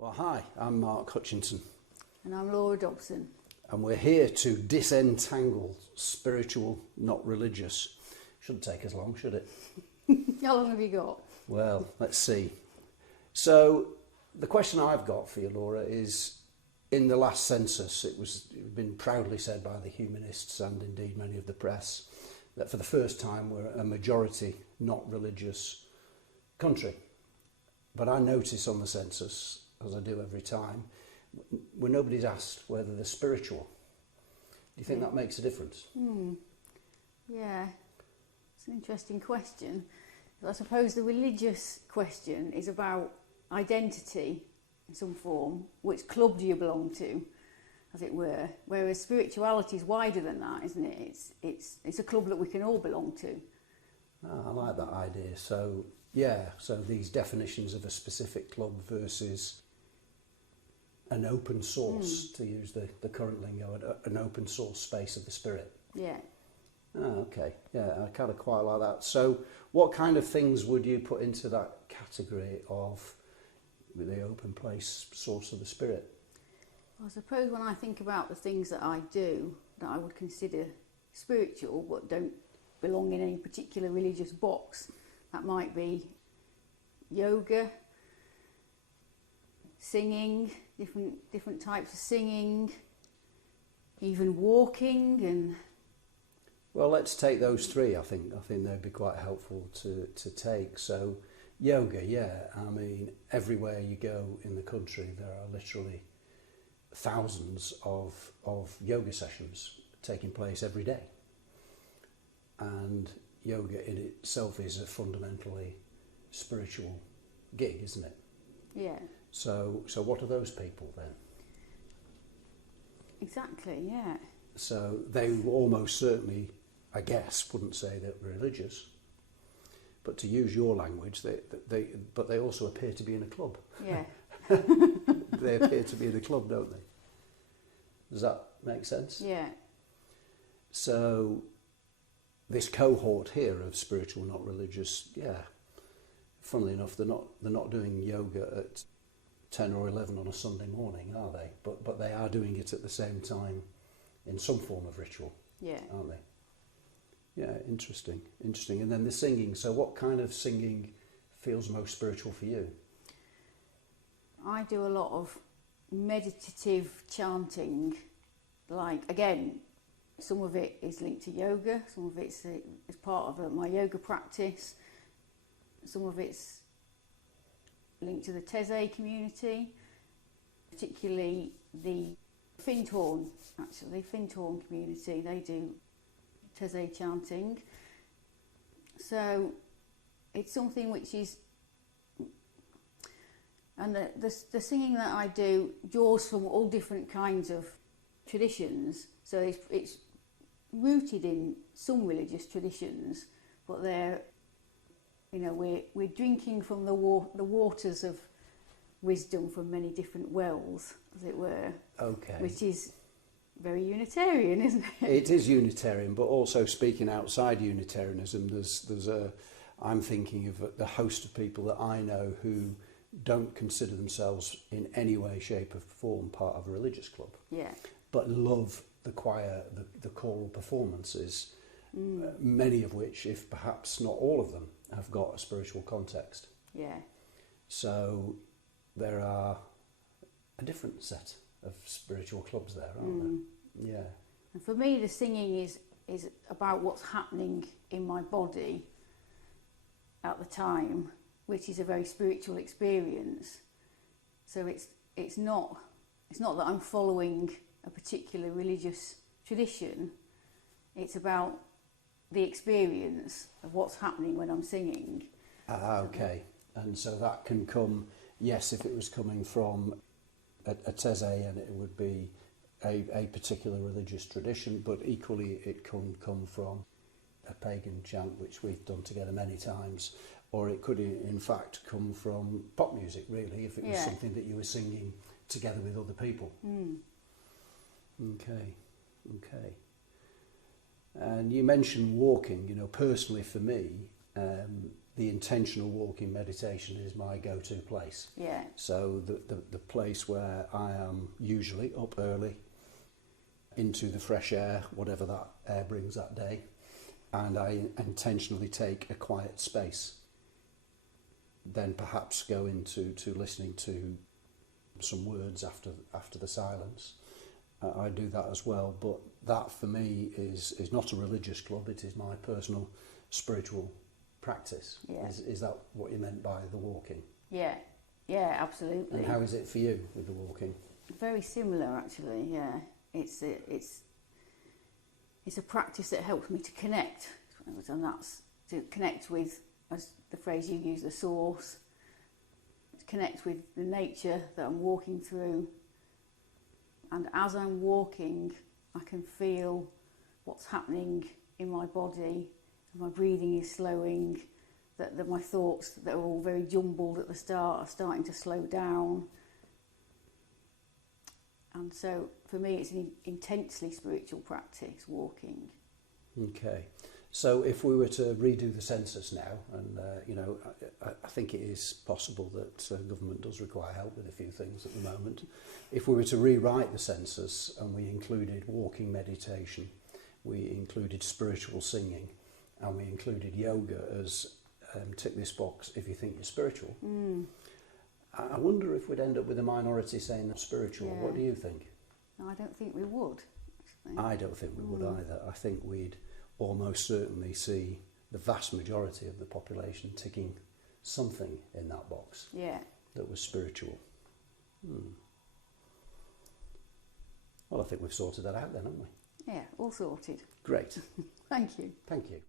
Well, hi, I'm Mark Hutchinson. And I'm Laura Dobson. And we're here to disentangle spiritual, not religious. Shouldn't take us long, should it? How long have you got? Well, let's see. So, the question I've got for you, Laura, is in the last census, it was been proudly said by the humanists and indeed many of the press that for the first time we're a majority, not religious country. But I notice on the census, as I do every time, when nobody's asked whether they're spiritual. Do you think that makes a difference? Yeah, it's an interesting question. I suppose the religious question is about identity in some form. Which club do you belong to, as it were? Whereas spirituality is wider than that, isn't it? It's a club that we can all belong to. Oh, I like that idea. So, yeah, so these definitions of a specific club versus an open source, to use the current lingo, an open source space of the spirit. Yeah. Oh, okay. Yeah, I kind of quite like that. So what kind of things would you put into that category of the open place source of the spirit? I suppose when I think about the things that I do that I would consider spiritual but don't belong in any particular religious box, that might be yoga, singing, different types of singing, even walking and... Well, let's take those three. I think they'd be quite helpful to take. So, yoga, yeah. I mean, everywhere you go in the country, there are literally thousands of yoga sessions taking place every day. And yoga in itself is a fundamentally spiritual gig, isn't it? Yeah. So what are those people then? Exactly, yeah. So they almost certainly, I guess, wouldn't say they're religious, but to use your language, but they also appear to be in a club. Yeah. They appear to be in a club, don't they? Does that make sense? Yeah. So this cohort here of spiritual, not religious, yeah. Funnily enough, they're not doing yoga at 10 or 11 on a Sunday morning, are they? But they are doing it at the same time in some form of ritual, Yeah. aren't they? Yeah, interesting. And then the singing. So what kind of singing feels most spiritual for you? I do a lot of meditative chanting. Like, again, some of it is linked to yoga, some of it's part of my yoga practice, some of it's linked to the Teze community, particularly the Findhorn community. They do Teze chanting. So it's something which is, and the singing that I do draws from all different kinds of traditions. So it's rooted in some religious traditions, but they're, we're drinking from the waters of wisdom from many different wells, as it were. Okay. Which is very Unitarian, isn't it? It is Unitarian, but also speaking outside Unitarianism, I'm thinking of the host of people that I know who don't consider themselves in any way, shape or form part of a religious club. Yeah. But love the choir, the choral performances, many of which, if perhaps not all of them, have got a spiritual context. Yeah. So there are a different set of spiritual clubs there, aren't there? Yeah. And for me, the singing is about what's happening in my body at the time, which is a very spiritual experience. So it's not that I'm following a particular religious tradition. It's about the experience of what's happening when I'm singing. Okay. And so that can come, yes, if it was coming from a Teze, and it would be a particular religious tradition, but equally it can come from a pagan chant, which we've done together many times, or it could in fact come from pop music, really, if it was something that you were singing together with other people. Okay. And you mentioned walking. Personally for me, the intentional walking meditation is my go-to place. Yeah. So the place where I am usually up early, into the fresh air, whatever that air brings that day, and I intentionally take a quiet space. Then perhaps go into listening to some words after the silence. I do that as well, but that for me is not a religious club, it is my personal spiritual practice. Yeah. Is that what you meant by the walking? Yeah, yeah, absolutely. And how is it for you with the walking? Very similar, actually. Yeah, it's a practice that helps me to connect, and that's to connect with, as the phrase you use, the source. To connect with the nature that I'm walking through, and as I'm walking, I can feel what's happening in my body. My breathing is slowing, that my thoughts that are all very jumbled at the start are starting to slow down. And so for me it's an intensely spiritual practice, walking. Okay, so if we were to redo the census now, and I think it is possible that government does require help with a few things at the moment. If we were to rewrite the census and we included walking meditation, we included spiritual singing, and we included yoga as tick this box if you think you're spiritual. I wonder if we'd end up with a minority saying they're spiritual. Yeah. What do you think? No, I don't think we would. Actually. I don't think we would either. I think we'd almost certainly see the vast majority of the population ticking something in that box that was spiritual. Well, I think we've sorted that out then, haven't we? Yeah, all sorted. Great. Thank you. Thank you.